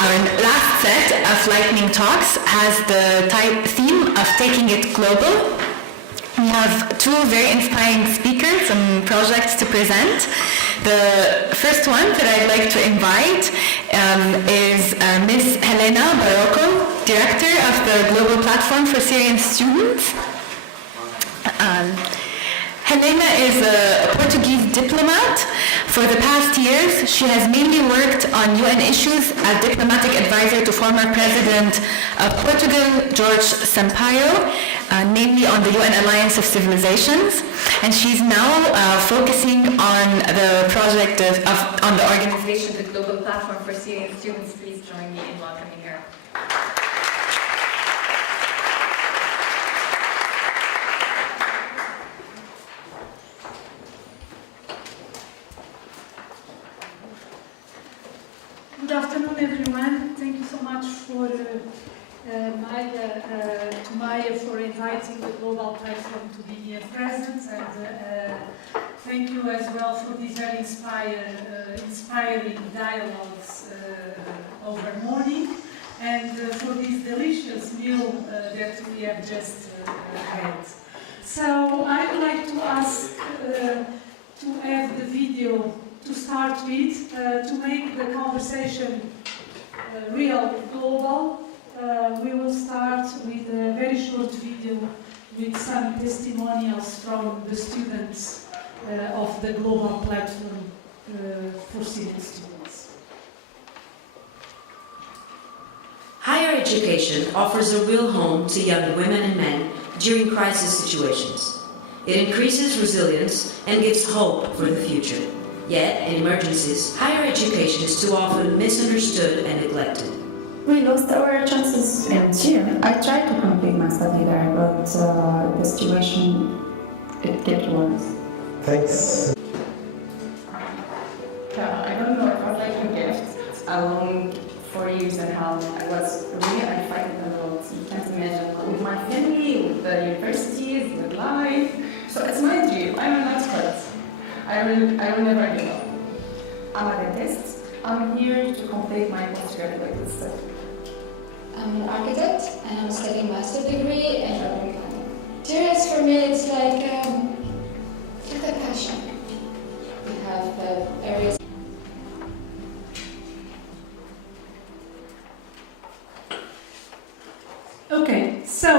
Our last set of lightning talks has the theme of taking it global. We have two very inspiring speakers and projects to present. The first one that I'd like to invite is Ms. Helena Barroco, Director of the Global Platform for Syrian Students. Helena is a Portuguese diplomat. For the past years, she has mainly worked on UN issues as diplomatic advisor to former President of Portugal, Jorge Sampaio, namely on the UN Alliance of Civilizations. And she's now focusing on the project on the organization, the Global Platform for Syrian Students. Please join me in welcoming her. Good afternoon, everyone. Thank you so much for Maya for inviting the Global Platform to be here present, and thank you as well for these very inspiring dialogues over morning, and for this delicious meal that we have just had. So I would like to ask to have the video to start with, to make the conversation real global. We will start with a very short video with some testimonials from the students of the Global Platform for Syrian Students. Higher education offers a real home to young women and men during crisis situations. It increases resilience and gives hope for the future. Yet, in emergencies, higher education is too often misunderstood and neglected. We lost our chances in Syria. I tried to complete my study there, but the situation, it gets worse. Thanks. I don't know, it was like a gift. Along 4 years and a half, I was really fighting a lot. You can't imagine, with my family, with the universities, with life. So it's my dream. I'm an expert. I will never give up. I'm a dentist. I'm here to complete my postgraduate study. I'm an architect and I'm studying master's degree in urban planning. Syrians for me it's like a passion. We have areas. Okay, so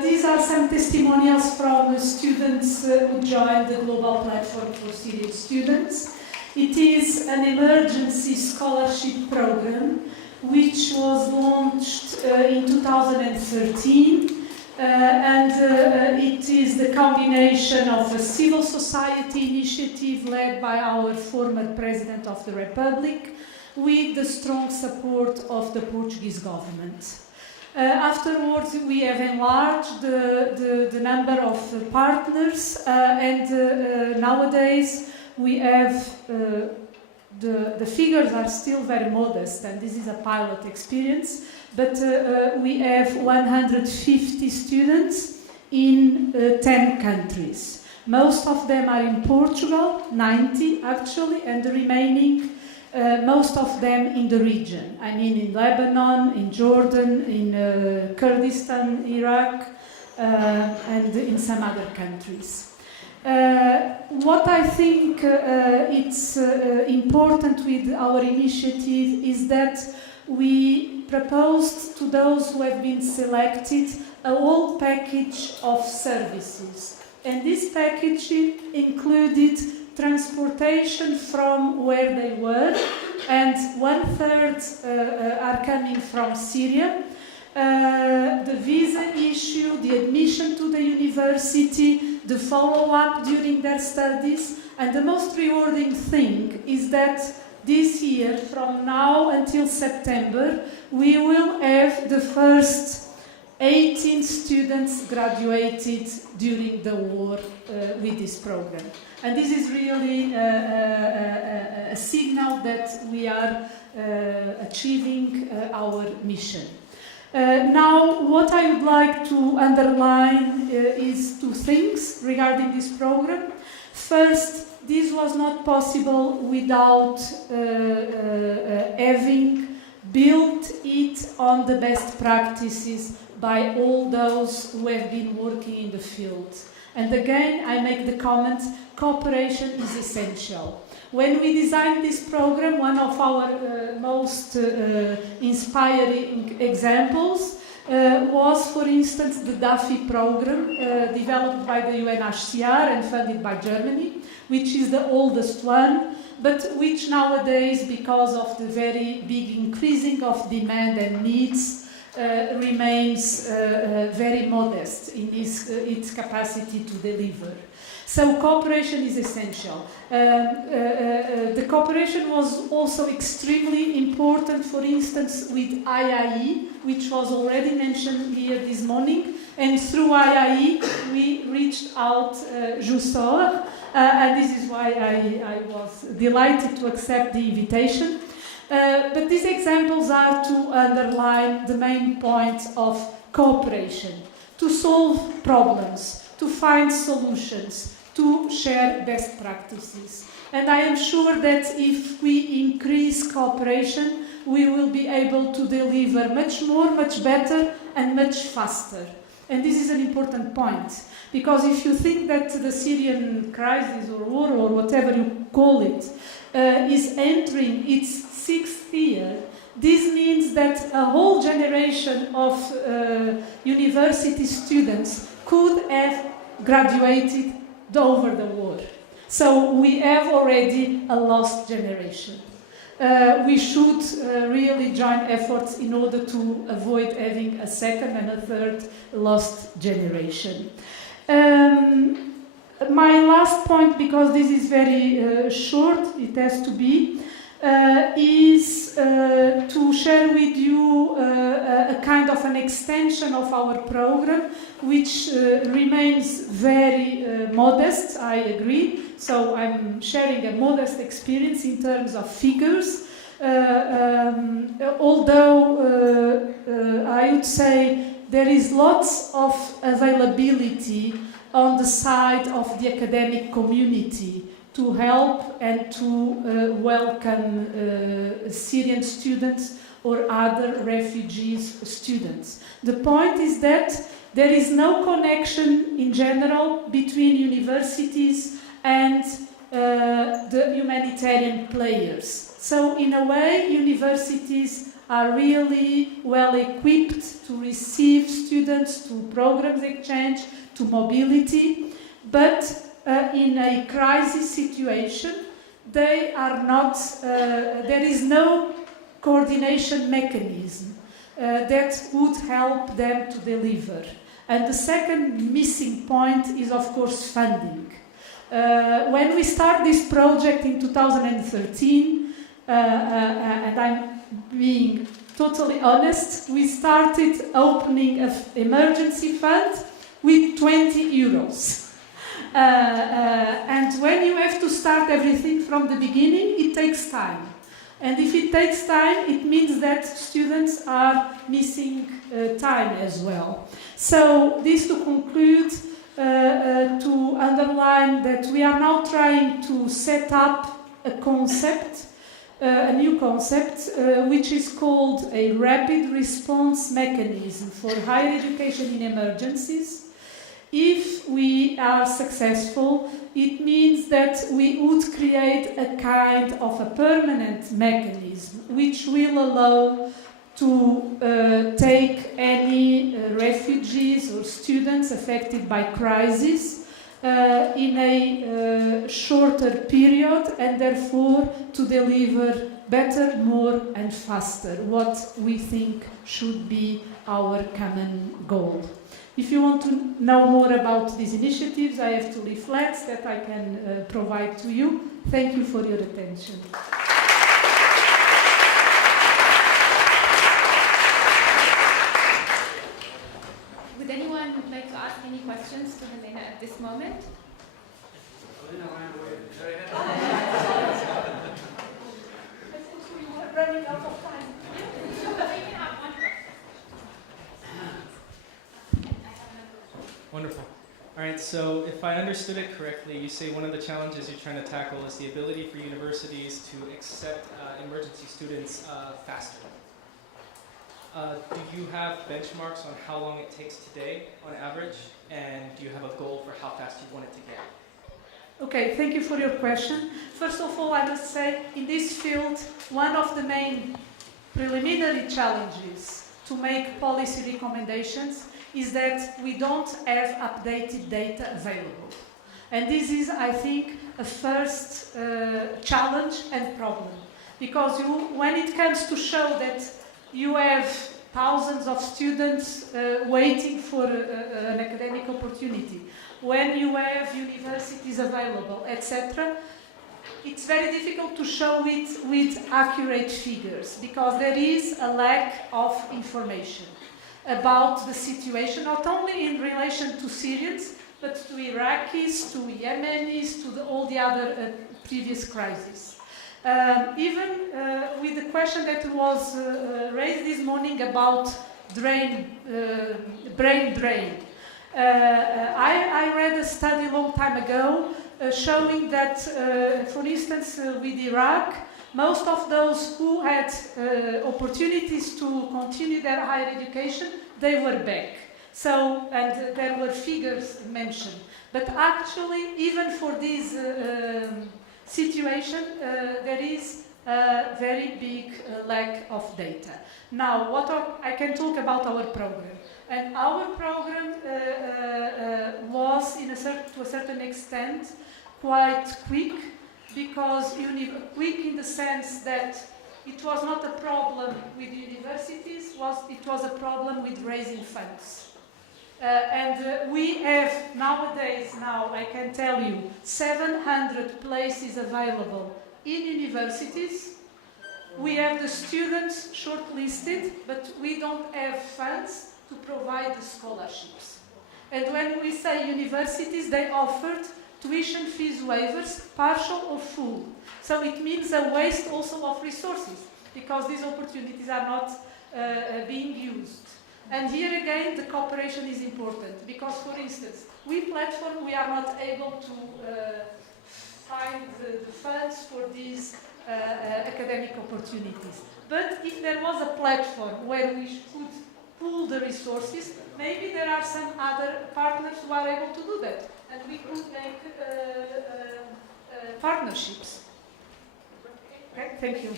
these are some testimonials from students who joined the Global Platform for Syrian Students. It is an emergency scholarship program which was launched in 2013, and it is the combination of a civil society initiative led by our former President of the Republic with the strong support of the Portuguese government. Afterwards, we have enlarged the number of partners, and nowadays we have the figures are still very modest, and this is a pilot experience, but we have 150 students in 10 countries. Most of them are in Portugal, 90 actually, and the remaining most of them in the region. I mean in Lebanon, in Jordan, in Kurdistan, Iraq, and in some other countries. What I think it's important with our initiative is that we proposed to those who have been selected a whole package of services. And this package included transportation from where they were, and 1/3 are coming from Syria, the visa issue, the admission to the university, the follow-up during their studies, and the most rewarding thing is that this year, from now until September, we will have the first 18 students graduated during the war with this program. And this is really a signal that we are achieving our mission. Now, what I would like to underline is two things regarding this program. First, this was not possible without having built it on the best practices by all those who have been working in the field. And again, I make the comment, cooperation is essential. When we designed this program, one of our most inspiring examples was, for instance, the DAFI program developed by the UNHCR and funded by Germany, which is the oldest one, but which nowadays, because of the very big increasing of demand and needs, remains very modest in its capacity to deliver. So cooperation is essential. The cooperation was also extremely important, for instance, with IIE, which was already mentioned here this morning. And through IIE, we reached out Jusoor, and this is why I was delighted to accept the invitation. But these examples are to underline the main point of cooperation, to solve problems, to find solutions, to share best practices. And I am sure that if we increase cooperation, we will be able to deliver much more, much better, and much faster. And this is an important point, because if you think that the Syrian crisis or war or whatever you call it is entering its 6th year, this means that a whole generation of university students could have graduated over the war. So we have already a lost generation. We should really join efforts in order to avoid having a second and a third lost generation. My last point, because this is very short, it has to be, is to share with you a kind of an extension of our program, which remains very modest, I agree. So I'm sharing a modest experience in terms of figures, although I would say there is lots of availability on the side of the academic community to help and to welcome Syrian students or other refugees students. The point is that there is no connection in general between universities and the humanitarian players. So in a way, universities are really well equipped to receive students, to programs exchange, to mobility, but in a crisis situation, they are not, there is no coordination mechanism that would help them to deliver. And the second missing point is, of course, funding. When we start this project in 2013, and I'm being totally honest, we started opening an emergency fund with 20 euros. And when you have to start everything from the beginning, it takes time. And if it takes time, it means that students are missing time as well. So this to conclude, to underline that we are now trying to set up a concept, a new concept, which is called a rapid response mechanism for higher education in emergencies. If we are successful, it means that we would create a kind of a permanent mechanism which will allow to take any refugees or students affected by crisis in a shorter period, and therefore to deliver better, more and faster, what we think should be our common goal. If you want to know more about these initiatives, I have two leaflets that I can provide to you. Thank you for your attention. Would anyone like to ask any questions to Helena at this moment? I think we were running out of time. Wonderful. All right, so if I understood it correctly, you say one of the challenges you're trying to tackle is the ability for universities to accept emergency students faster. Do you have benchmarks on how long it takes today on average? And do you have a goal for how fast you want it to get? Okay, thank you for your question. First of all, I must say, in this field, one of the main preliminary challenges to make policy recommendations is that we don't have updated data available. And this is, I think, a first challenge and problem. Because when it comes to show that you have thousands of students waiting for an academic opportunity, when you have universities available, etc., it's very difficult to show it with accurate figures because there is a lack of information about the situation, not only in relation to Syrians, but to Iraqis, to Yemenis, to all the other previous crises. Even with the question that was raised this morning about brain drain. I read a study a long time ago showing that, for instance, with Iraq, most of those who had opportunities to continue their higher education, they were back. So, and there were figures mentioned. But actually, even for this situation, there is a very big lack of data. Now, I can talk about our program. And our program was, to a certain extent, quite quick, because quick in the sense that it was not a problem with universities, it was a problem with raising funds. We have nowadays, I can tell you, 700 places available in universities. We have the students shortlisted, but we don't have funds to provide the scholarships. And when we say universities, they offered tuition fees waivers, partial or full. So it means a waste also of resources, because these opportunities are not being used. And here again, the cooperation is important, because, for instance, we platform, we are not able to find the funds for these academic opportunities. But if there was a platform where we could pool the resources, maybe there are some other partners who are able to do that, and we could make partnerships. Okay, thank you.